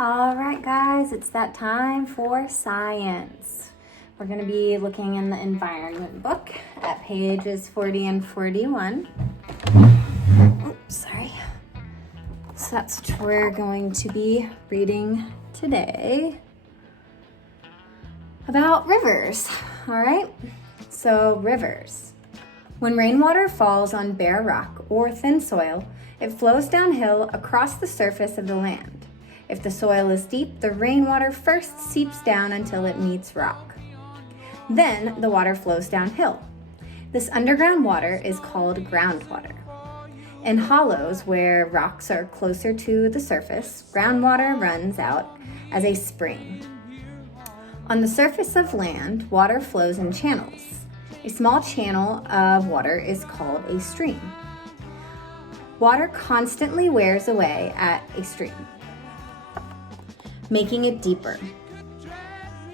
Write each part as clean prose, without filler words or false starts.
All right, guys, it's that time for science. We're going to be looking in the environment book at pages 40 and 41. Oops, sorry. So that's what we're going to be reading today about rivers. All right, so rivers. When rainwater falls on bare rock or thin soil, it flows downhill across the surface of the land. If the soil is deep, the rainwater first seeps down until it meets rock. Then the water flows downhill. This underground water is called groundwater. In hollows where rocks are closer to the surface, groundwater runs out as a spring. On the surface of land, water flows in channels. A small channel of water is called a stream. Water constantly wears away at a stream, making it deeper.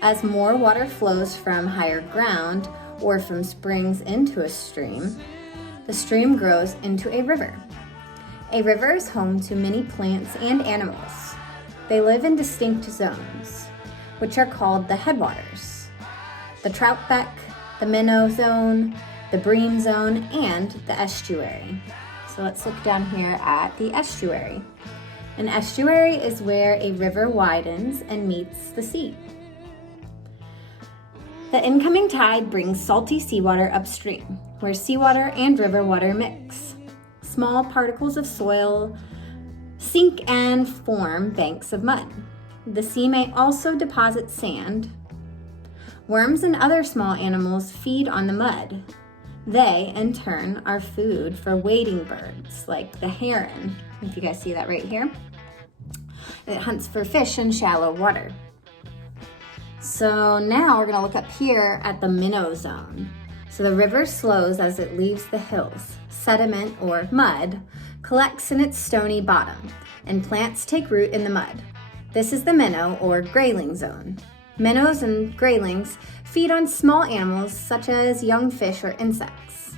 As more water flows from higher ground or from springs into a stream, the stream grows into a river. A river is home to many plants and animals. They live in distinct zones, which are called the headwaters: the trout beck, the minnow zone, the bream zone, and the estuary. So let's look down here at the estuary. An estuary is where a river widens and meets the sea. The incoming tide brings salty seawater upstream, where seawater and river water mix. Small particles of soil sink and form banks of mud. The sea may also deposit sand. Worms and other small animals feed on the mud. They, in turn, are food for wading birds, like the heron, if you guys see that right here. It hunts for fish in shallow water. So now we're gonna look up here at the minnow zone. So the river slows as it leaves the hills. Sediment, or mud, collects in its stony bottom, and plants take root in the mud. This is the minnow, or grayling zone. Minnows and graylings feed on small animals such as young fish or insects.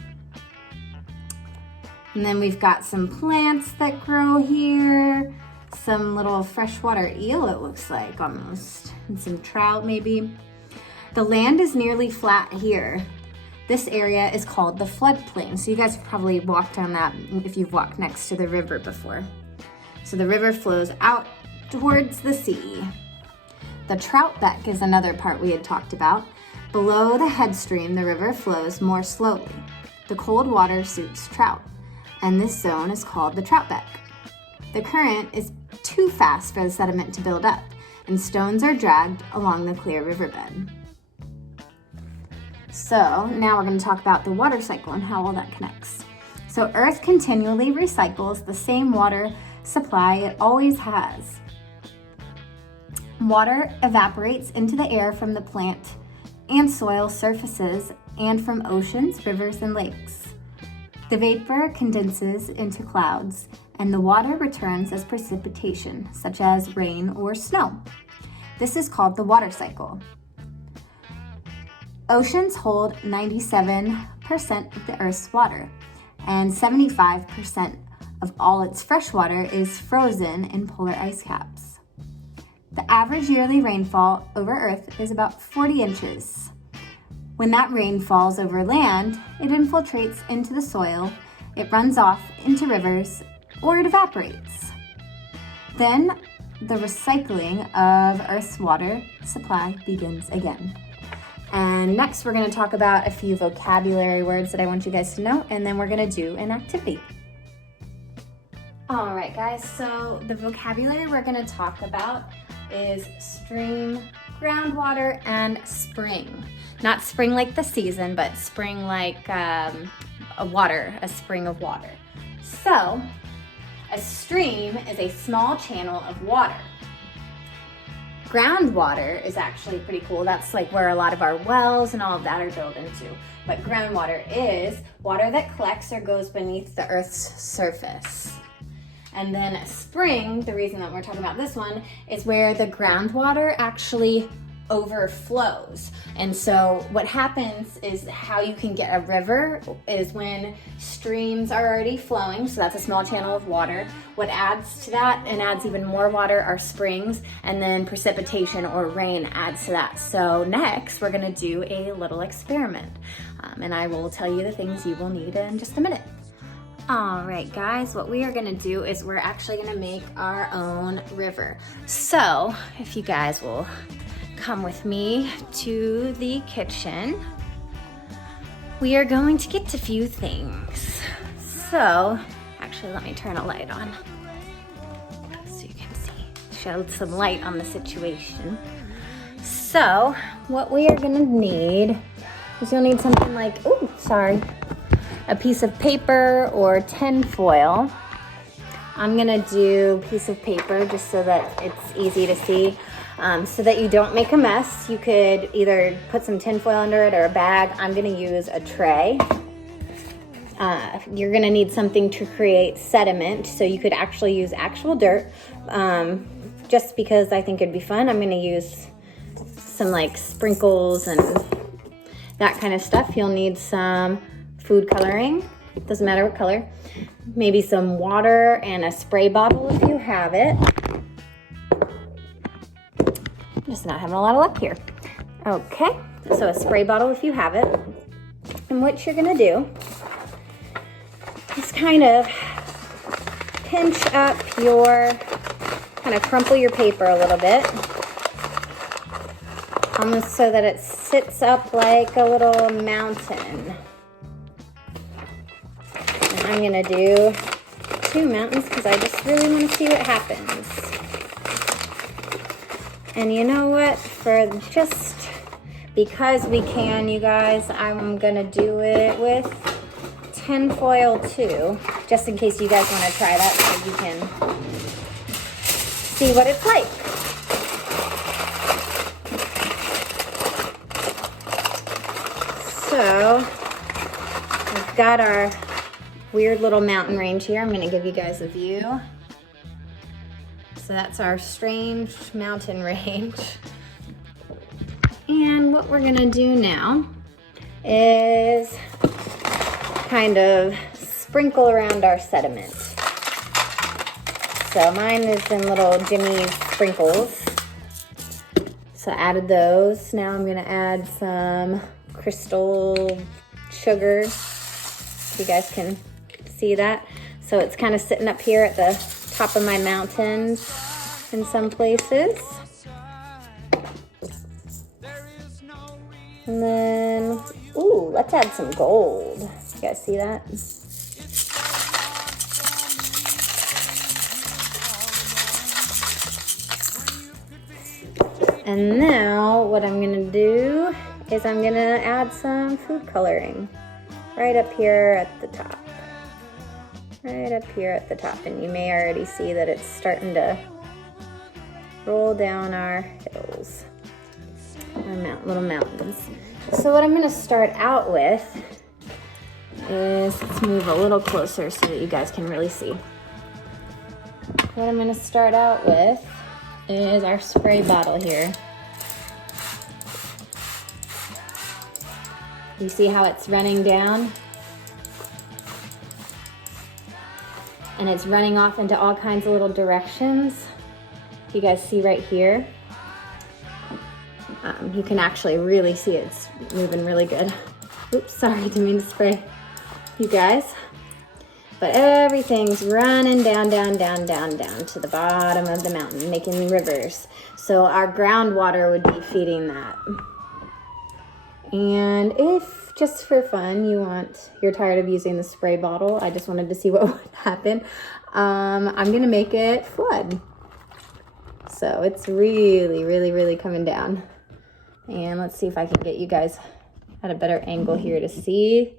And then we've got some plants that grow here, some little freshwater eel, it looks like almost, and some trout maybe. The land is nearly flat here. This area is called the floodplain. So you guys have probably walked on that if you've walked next to the river before. So the river flows out towards the sea. The trout beck is another part we had talked about. Below the headstream, the river flows more slowly. The cold water suits trout, and this zone is called the trout beck. The current is too fast for the sediment to build up, and stones are dragged along the clear riverbed. So now we're going to talk about the water cycle and how all that connects. So Earth continually recycles the same water supply it always has. Water evaporates into the air from the plant and soil surfaces and from oceans, rivers, and lakes. The vapor condenses into clouds, and the water returns as precipitation, such as rain or snow. This is called the water cycle. Oceans hold 97% of the Earth's water, and 75% of all its fresh water is frozen in polar ice caps. The average yearly rainfall over Earth is about 40 inches. When that rain falls over land, it infiltrates into the soil, it runs off into rivers, or it evaporates. Then the recycling of Earth's water supply begins again. And next we're going to talk about a few vocabulary words that I want you guys to know, and then we're going to do an activity. All right, guys, so the vocabulary we're going to talk about is stream, groundwater, and spring. Not spring like the season, but spring like a spring of water. So, a stream is a small channel of water. Groundwater is actually pretty cool. That's like where a lot of our wells and all of that are built into. But groundwater is water that collects or goes beneath the Earth's surface. And then spring, the reason that we're talking about this one, is where the groundwater actually overflows. And so what happens is, how you can get a river is when streams are already flowing, so that's a small channel of water. What adds to that and adds even more water are springs, and then precipitation or rain adds to that. So next we're gonna do a little experiment, and I will tell you the things you will need in just a minute. All right, guys, what we are gonna do is we're actually gonna make our own river. So if you guys will come with me to the kitchen, we are going to get a few things. So, actually, let me turn a light on so you can see, shed some light on the situation. So, what we are gonna need is, you'll need something like, a piece of paper or tin foil. I'm gonna do a piece of paper just so that it's easy to see. So that you don't make a mess. You could either put some tin foil under it or a bag. I'm gonna use a tray. You're gonna need something to create sediment, so you could actually use actual dirt. Just because I think it'd be fun, I'm gonna use some like sprinkles and that kind of stuff. You'll need some food coloring, doesn't matter what color. Maybe some water and a spray bottle if you have it. Just not having a lot of luck here. Okay, so a spray bottle if you have it. And what you're gonna do is kind of pinch up kind of crumple your paper a little bit. Almost so that it sits up like a little mountain. And I'm gonna do 2 mountains because I just really wanna see what happens. And you know what, because we can, you guys, I'm gonna do it with tin foil too, just in case you guys wanna try that so you can see what it's like. So, we've got our weird little mountain range here. I'm gonna give you guys a view. So that's our strange mountain range. And what we're gonna do now is kind of sprinkle around our sediment. So mine is in little Jimmy sprinkles. So I added those. Now I'm gonna add some crystal sugar, so you guys can see that. So it's kind of sitting up here at the top of my mountains in some places. And then, let's add some gold. You guys see that? And now what I'm gonna do is I'm gonna add some food coloring right up here at the top. Right up here at the top, and you may already see that it's starting to roll down our hills, our little mountains. So what I'm gonna start out with is, let's move a little closer so that you guys can really see. What I'm gonna start out with is our spray bottle here. You see how it's running down? And it's running off into all kinds of little directions. You guys see right here? You can actually really see it's moving really good. Oops, sorry, didn't mean to spray you guys. But everything's running down, down, down, down, down to the bottom of the mountain, making rivers. So our groundwater would be feeding that. And if, just for fun, you're tired of using the spray bottle, I just wanted to see what would happen, I'm gonna make it flood. So it's really, really, really coming down. And let's see if I can get you guys at a better angle here to see.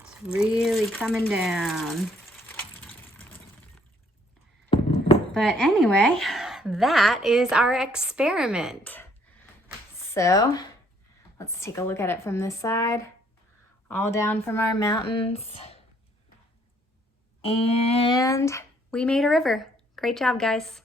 It's really coming down. But anyway, that is our experiment. So let's take a look at it from this side, all down from our mountains. And we made a river. Great job, guys.